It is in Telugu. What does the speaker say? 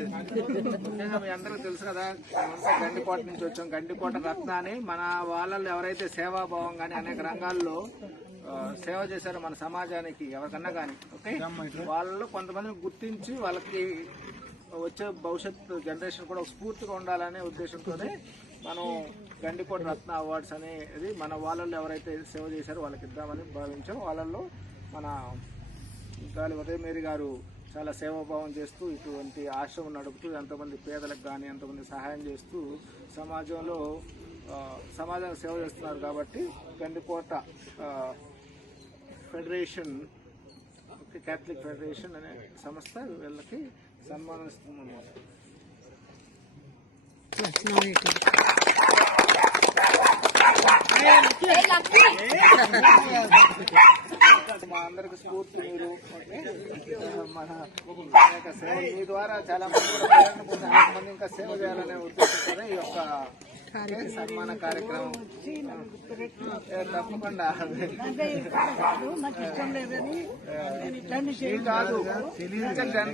మీ అందరికీ తెలుసు కదా గండికోట నుంచి వచ్చాం. గండికోట రత్న అని మన వాళ్ళల్లో ఎవరైతే సేవాభావం కానీ అనేక రంగాల్లో సేవ చేశారో మన సమాజానికి ఎవరికన్నా కానీ ఓకే? వాళ్ళు కొంతమందిని గుర్తించి వాళ్ళకి వచ్చే భవిష్యత్ జనరేషన్ కూడా ఒక స్ఫూర్తిగా ఉండాలనే ఉద్దేశంతోనే మనం గండికోట రత్న అవార్డ్స్ అనేది మన వాళ్ళల్లో ఎవరైతే సేవ చేశారో వాళ్ళకి ఇద్దామని భావించాం. వాళ్ళల్లో మన గాలి ఉదయమేరి గారు చాలా సేవాభావం చేస్తూ ఇటువంటి ఆశ్రమం నడుపుతూ ఎంతోమంది పేదలకు కానీ ఎంతోమంది సహాయం చేస్తూ సమాజంలో సమాజానికి సేవ చేస్తున్నారు కాబట్టి గండికోట ఫెడరేషన్ క్యాథలిక్ ఫెడరేషన్ అనే సంస్థ వీళ్ళకి సన్మానిస్తుంది మా అందరికి స్ఫూర్తి మీరు? మన అనేక సేవ మీ ద్వారా చాలా మంది మంది ఇంకా సేవ చేయాలనే ఉద్దేశంతోనే ఈ యొక్క సన్మాన కార్యక్రమం తప్పకుండా. కాదు